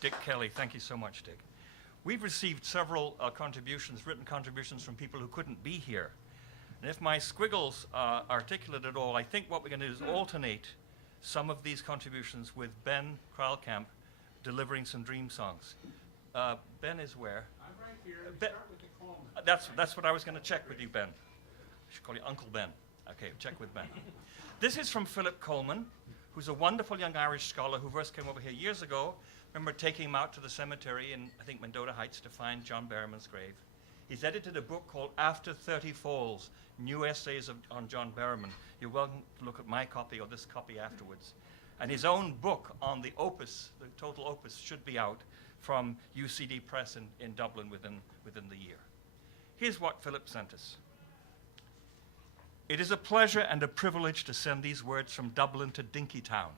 Dick Kelly. Thank you so much, Dick. We've received several contributions, written contributions from people who couldn't be here. And if my squiggles are articulate at all, I think what we're going to do is alternate some of these contributions with Ben Kralkamp delivering some dream songs. Ben is where? I'm right here. Start with the Coleman. That's what I was going to check with you, Ben. I should call you Uncle Ben. Okay, check with Ben. This is from Philip Coleman, who's a wonderful young Irish scholar who first came over here years ago. Remember taking him out to the cemetery in, I think, Mendota Heights to find John Berryman's grave. He's edited a book called After 30 Falls, New Essays on John Berryman. You're welcome to look at my copy or this copy afterwards. And his own book on the opus, the total opus, should be out from UCD Press in Dublin within the year. Here's what Philip sent us. It is a pleasure and a privilege to send these words from Dublin to Dinkytown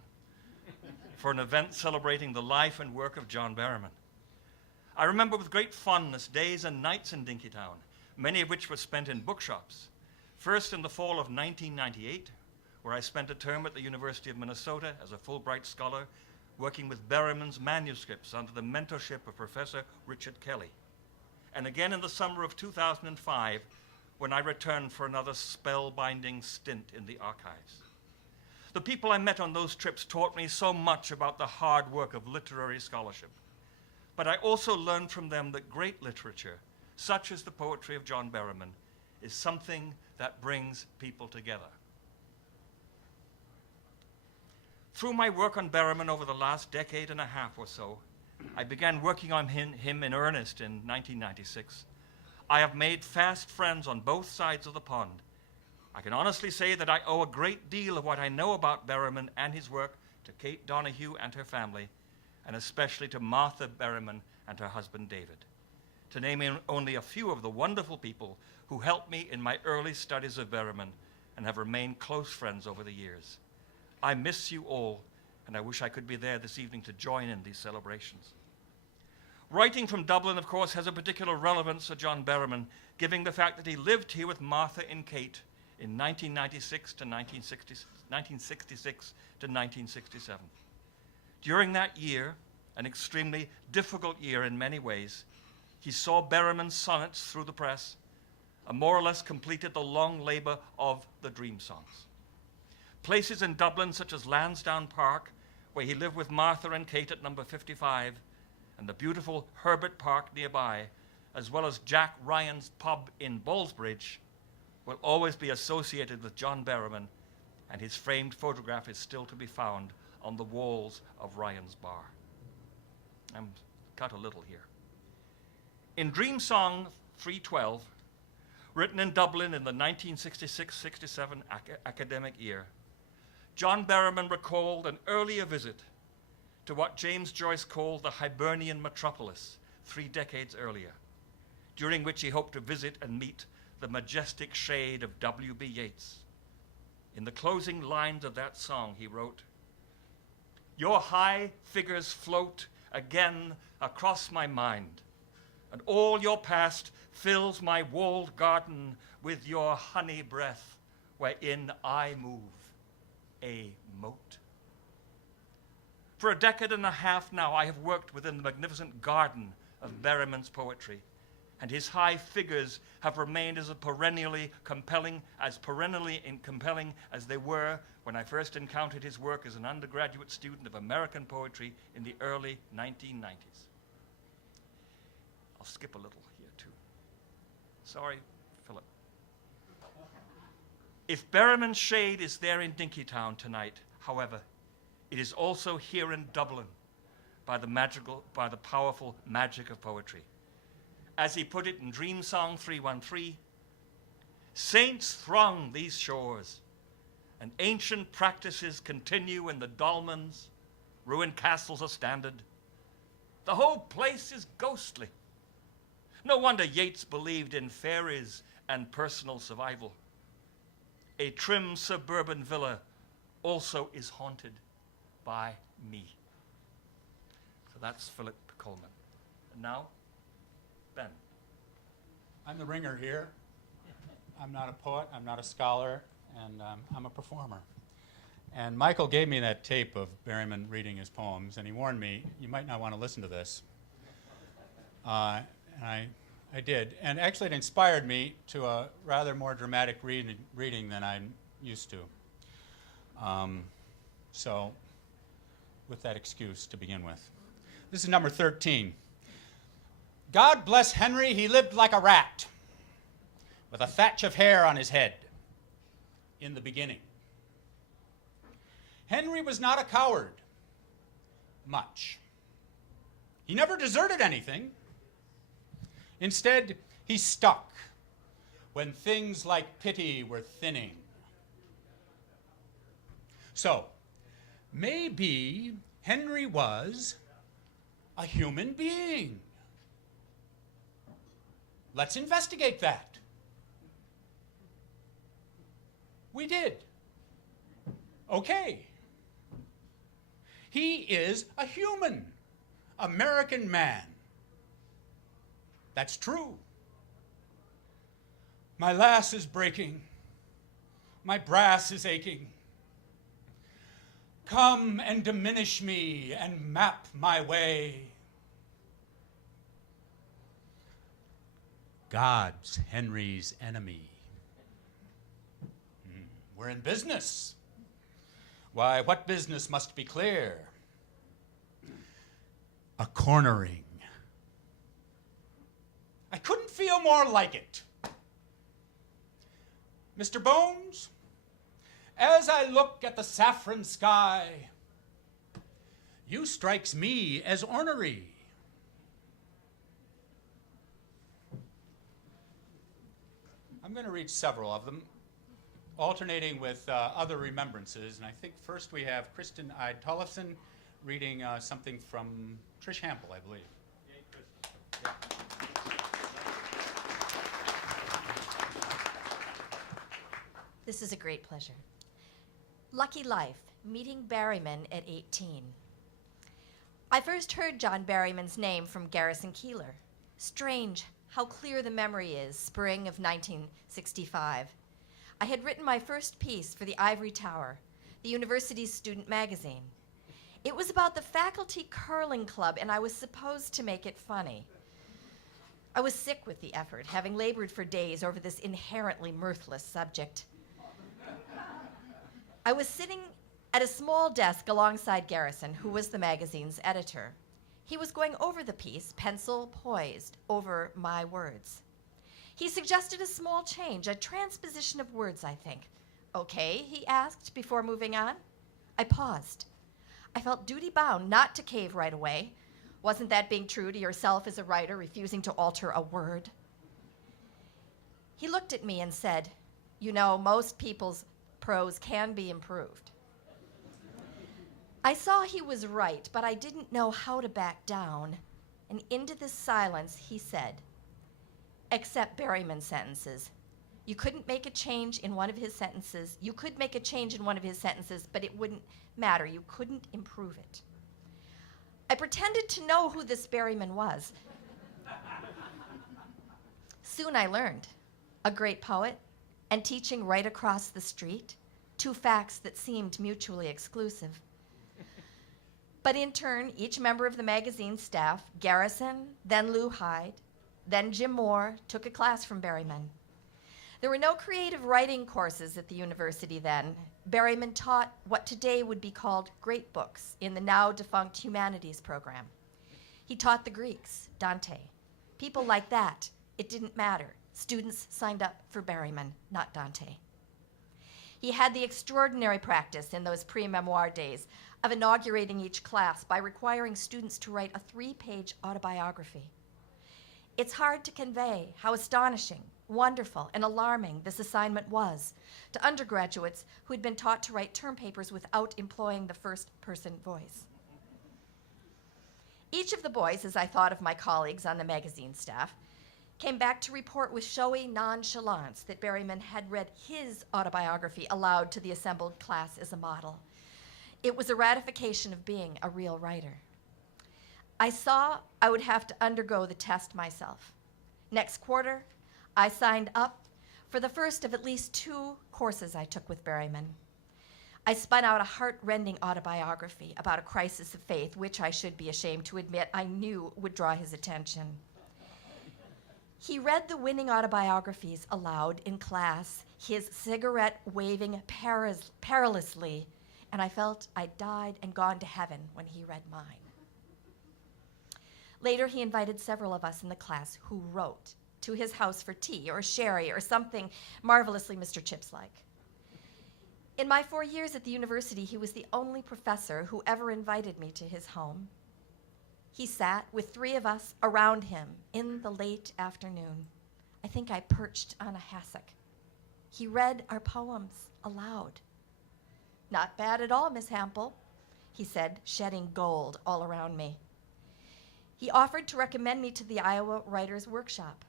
for an event celebrating the life and work of John Berryman. I remember with great fondness days and nights in Dinkytown, many of which were spent in bookshops. First in the fall of 1998, where I spent a term at the University of Minnesota as a Fulbright scholar, working with Berryman's manuscripts under the mentorship of Professor Richard Kelly. And again in the summer of 2005, when I returned for another spellbinding stint in the archives. The people I met on those trips taught me so much about the hard work of literary scholarship. But I also learned from them that great literature, such as the poetry of John Berryman, is something that brings people together. Through my work on Berryman over the last decade and a half or so, I began working on him in earnest in 1996. I have made fast friends on both sides of the pond. I can honestly say that I owe a great deal of what I know about Berryman and his work to Kate Donahue and her family, and especially to Martha Berryman and her husband David, to name only a few of the wonderful people who helped me in my early studies of Berryman and have remained close friends over the years. I miss you all, and I wish I could be there this evening to join in these celebrations. Writing from Dublin, of course, has a particular relevance to John Berryman, given the fact that he lived here with Martha and Kate in 1996 to 1966 to 1967. During that year, an extremely difficult year in many ways, he saw Berryman's sonnets through the press and more or less completed the long labor of the dream songs. Places in Dublin such as Lansdowne Park, where he lived with Martha and Kate at number 55, and the beautiful Herbert Park nearby, as well as Jack Ryan's pub in Ballsbridge, will always be associated with John Berryman, and his framed photograph is still to be found on the walls of Ryan's bar. I'm cut a little here. In Dream Song 312, written in Dublin in the 1966-67 academic year, John Berryman recalled an earlier visit to what James Joyce called the Hibernian metropolis 3 decades earlier, during which he hoped to visit and meet the majestic shade of W.B. Yeats. In the closing lines of that song, he wrote, "Your high figures float again across my mind, and all your past fills my walled garden with your honey breath, wherein I move a moat." For a decade and a half now, I have worked within the magnificent garden of Berryman's poetry, and his high figures have remained as perennially compelling as they were when I first encountered his work as an undergraduate student of American poetry in the early 1990s. I'll skip a little here too. Sorry, Philip. If Berryman's shade is there in Dinkytown tonight, however, it is also here in Dublin by the powerful magic of poetry. As he put it in Dream Song 313, "Saints throng these shores, and ancient practices continue in the dolmens, ruined castles are standard. The whole place is ghostly. No wonder Yeats believed in fairies and personal survival. A trim suburban villa also is haunted by me." So that's Philip Coleman. And now, Ben. I'm the ringer here. I'm not a poet, I'm not a scholar, and I'm a performer. And Michael gave me that tape of Berryman reading his poems, and he warned me, you might not want to listen to this. And I did. And actually it inspired me to a rather more dramatic reading than I'm used to. So, with that excuse to begin with. This is number 13. God bless Henry, he lived like a rat, with a thatch of hair on his head, in the beginning. Henry was not a coward, much. He never deserted anything. Instead, he stuck when things like pity were thinning. So, maybe Henry was a human being. Let's investigate that. We did. Okay. He is a human, American man. That's true. My lass is breaking. My brass is aching. Come and diminish me and map my way. God's Henry's enemy. We're in business. Why, what business must be clear? A cornering. I couldn't feel more like it. Mr. Bones, as I look at the saffron sky, you strikes me as ornery. I'm going to read several of them, alternating with other remembrances. And I think first we have Kristen Ide Tollefson reading something from Trish Hample, I believe. Yay, Kristen. Yeah. This is a great pleasure. Lucky Life, meeting Berryman at 18. I first heard John Berryman's name from Garrison Keillor. Strange how clear the memory is, spring of 1965. I had written my first piece for the Ivory Tower, the university's student magazine. It was about the faculty curling club, and I was supposed to make it funny. I was sick with the effort, having labored for days over this inherently mirthless subject. I was sitting at a small desk alongside Garrison, who was the magazine's editor. He was going over the piece, pencil poised over my words. He suggested a small change, a transposition of words, I think. Okay, he asked before moving on. I paused. I felt duty-bound not to cave right away. Wasn't that being true to yourself as a writer, refusing to alter a word? He looked at me and said, you know, most people's prose can be improved. I saw he was right, but I didn't know how to back down. And into this silence, he said, except Berryman's sentences. You couldn't make a change in one of his sentences. You could make a change in one of his sentences, but it wouldn't matter. You couldn't improve it. I pretended to know who this Berryman was. Soon I learned. A great poet, and teaching right across the street. Two facts that seemed mutually exclusive. But in turn, each member of the magazine staff, Garrison, then Lou Hyde, then Jim Moore, took a class from Berryman. There were no creative writing courses at the university then. Berryman taught what today would be called great books in the now defunct humanities program. He taught the Greeks, Dante. People like that, it didn't matter. Students signed up for Berryman, not Dante. He had the extraordinary practice in those pre-memoir days of inaugurating each class by requiring students to write a 3-page autobiography. It's hard to convey how astonishing, wonderful, and alarming this assignment was to undergraduates who had been taught to write term papers without employing the first-person voice. Each of the boys, as I thought of my colleagues on the magazine staff, came back to report with showy nonchalance that Berryman had read his autobiography aloud to the assembled class as a model. It was a ratification of being a real writer. I saw I would have to undergo the test myself. Next quarter, I signed up for the first of at least 2 courses I took with Berryman. I spun out a heart-rending autobiography about a crisis of faith, which I should be ashamed to admit I knew would draw his attention. He read the winning autobiographies aloud in class, his cigarette waving perilously, and I felt I'd died and gone to heaven when he read mine. Later, he invited several of us in the class who wrote to his house for tea or sherry or something marvelously Mr. Chips-like. In my 4 years at the university, he was the only professor who ever invited me to his home. He sat with 3 of us around him in the late afternoon. I think I perched on a hassock. He read our poems aloud. "Not bad at all, Miss Hampel," he said, shedding gold all around me. He offered to recommend me to the Iowa Writers' Workshop.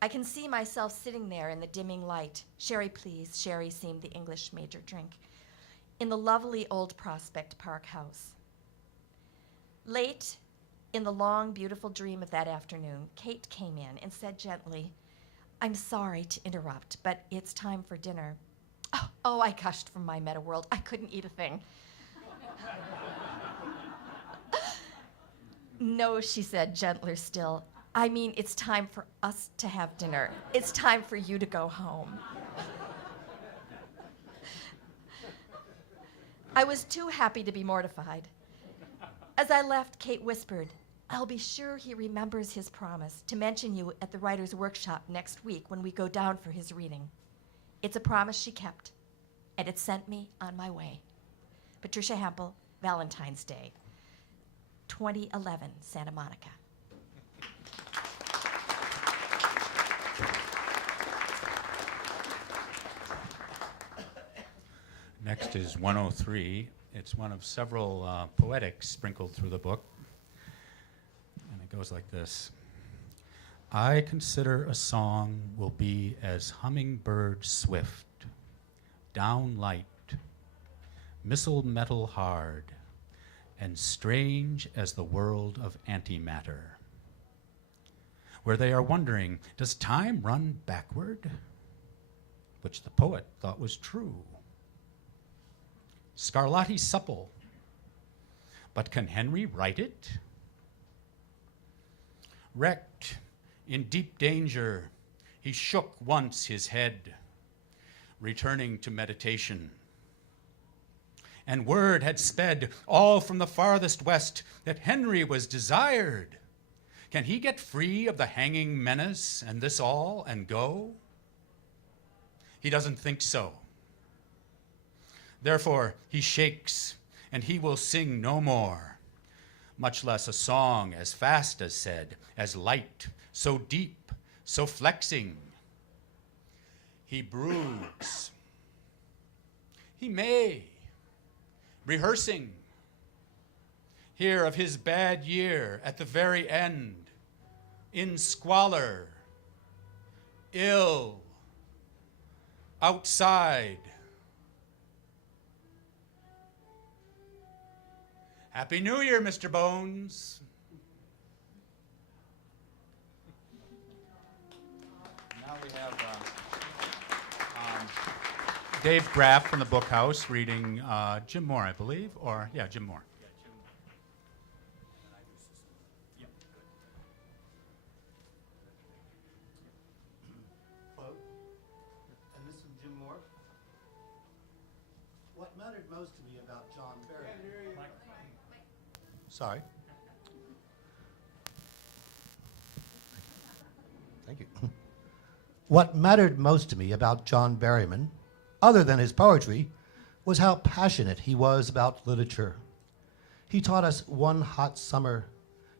I can see myself sitting there in the dimming light. Sherry, please. Sherry seemed the English major drink. In the lovely old Prospect Park house. Late in the long, beautiful dream of that afternoon, Kate came in and said gently, "I'm sorry to interrupt, but it's time for dinner." Oh, I gushed from my meta world. I couldn't eat a thing. "No," she said, gentler still. "I mean, it's time for us to have dinner. It's time for you to go home." I was too happy to be mortified. As I left, Kate whispered, "I'll be sure he remembers his promise to mention you at the Writers' Workshop next week when we go down for his reading." It's a promise she kept, and it sent me on my way. Patricia Hampel, Valentine's Day, 2011, Santa Monica. Next is 103. It's one of several poetics sprinkled through the book. And it goes like this. "I consider a song will be as hummingbird swift, down light, missile metal hard, and strange as the world of antimatter, where they are wondering, does time run backward? Which the poet thought was true. Scarlatti supple, but can Henry write it? Wrecked, in deep danger, he shook once his head, returning to meditation. And word had sped all from the farthest west that Henry was desired. Can he get free of the hanging menace and this all and go? He doesn't think so. Therefore, he shakes, and he will sing no more, much less a song as fast as said, as light, so deep, so flexing. He broods. He may, rehearsing, hear of his bad year at the very end, in squalor, ill, outside. Happy New Year, Mr. Bones. Now we have Dave Graff from the Book House reading Jim Moore, I believe, or yeah, Jim Moore. Quote, and this is Jim Moore. What mattered most to me about John Berryman? Sorry. Thank you. What mattered most to me about John Berryman, other than his poetry, was how passionate he was about literature. He taught us one hot summer,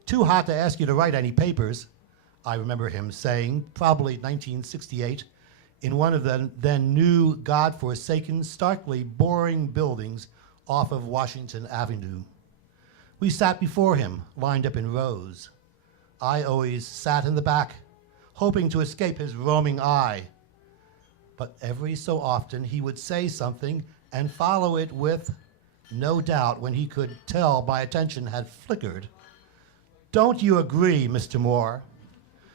too hot to ask you to write any papers, I remember him saying, probably 1968, in one of the then new, God-forsaken, starkly boring buildings off of Washington Avenue. We sat before him, lined up in rows. I always sat in the back, hoping to escape his roaming eye. But every so often he would say something and follow it with, no doubt when he could tell my attention had flickered, "Don't you agree, Mr. Moore?"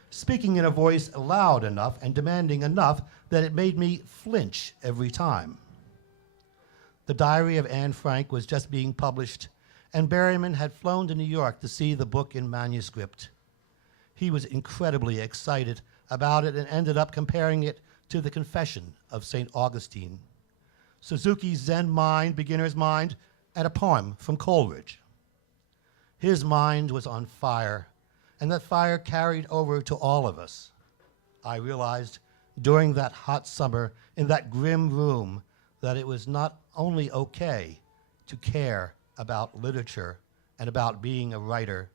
Speaking in a voice loud enough and demanding enough that it made me flinch every time. The Diary of Anne Frank was just being published, and Berryman had flown to New York to see the book in manuscript. He was incredibly excited about it and ended up comparing it to the Confession of St. Augustine, Suzuki's Zen mind, beginner's mind, and a poem from Coleridge. His mind was on fire, and that fire carried over to all of us. I realized during that hot summer in that grim room that it was not only okay to care about literature and about being a writer.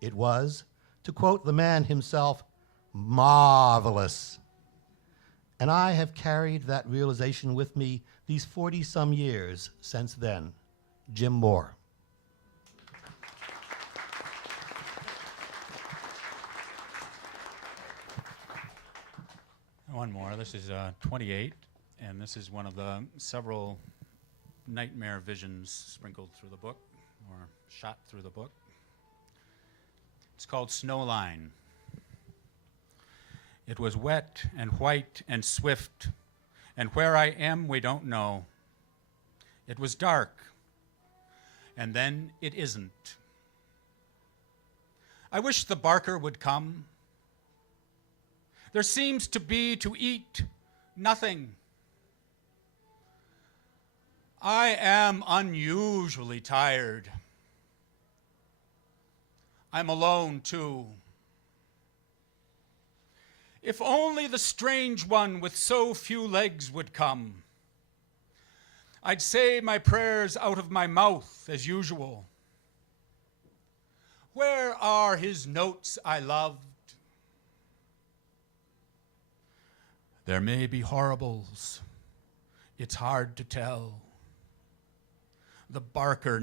It was, to quote the man himself, marvelous. And I have carried that realization with me these 40-some years since then. Jim Moore. One more. This is 28, and this is one of the several nightmare visions sprinkled through the book, or shot through the book. It's called Snowline. It was wet and white and swift, and where I am we don't know. It was dark, and then it isn't. I wish the barker would come. There seems to be to eat nothing. I am unusually tired. I'm alone, too. If only the strange one with so few legs would come, I'd say my prayers out of my mouth as usual. Where are his notes I loved? There may be horribles. It's hard to tell. The barker